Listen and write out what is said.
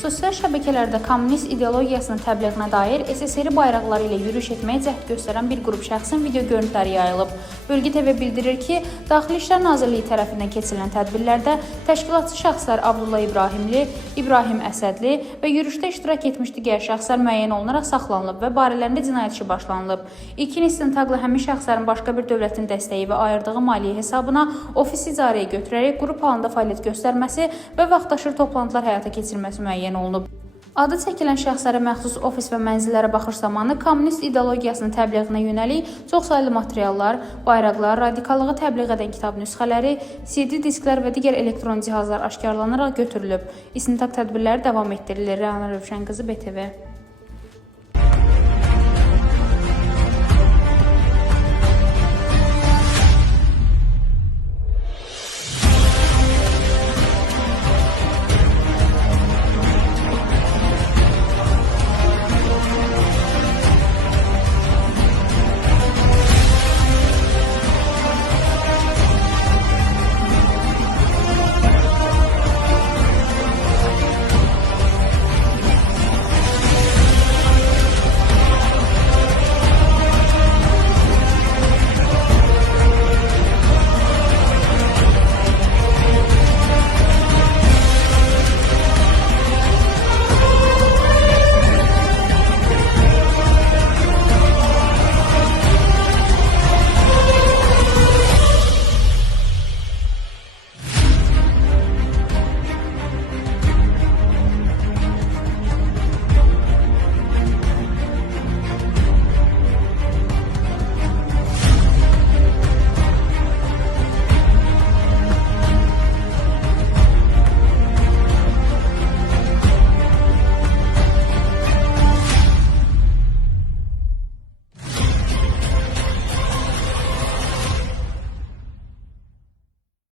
Sosial şəbəkələrdə kommunist ideologiyasının təbliğinə dair SSR bayraqları ilə yürüyüş etməyə cəhd göstərən bir qrup şəxsin video görüntüləri yayılıb. Bölgə TV bildirir ki, Daxili İşlər Nazirliyi tərəfindən keçirilən tədbirlərdə təşkilatçı şəxslər Abdullah İbrahimli, İbrahim Əsədli və yürüyüşdə iştirak etmiş digər şəxslər müəyyən olunaraq saxlanılıb və barələrində cinayət işi başlanılıb. İlkin istintaqla həmin şəxslərin başqa bir dövlətin dəstəyi və ayırdığı maliyyə hesabına ofis icarəyə götürərək qrup halında fəaliyyət göstərməsi və vaxtaşırı toplantılar həyata keçirilməsi müəyyən olunub. Adı çəkilən şəxslərə məxsus ofis və mənzillərə baxış zamanı kommunist ideologiyasının təbliğinə yönəlik çoxsaylı materiallar, bayraqlar, radikallığı təbliğ edən kitab nüsxələri, CD disklər və digər elektron cihazlar aşkarlanaraq götürülüb. İstintaq tədbirləri davam etdirilir. Rəna Rövşənqızı, BTV.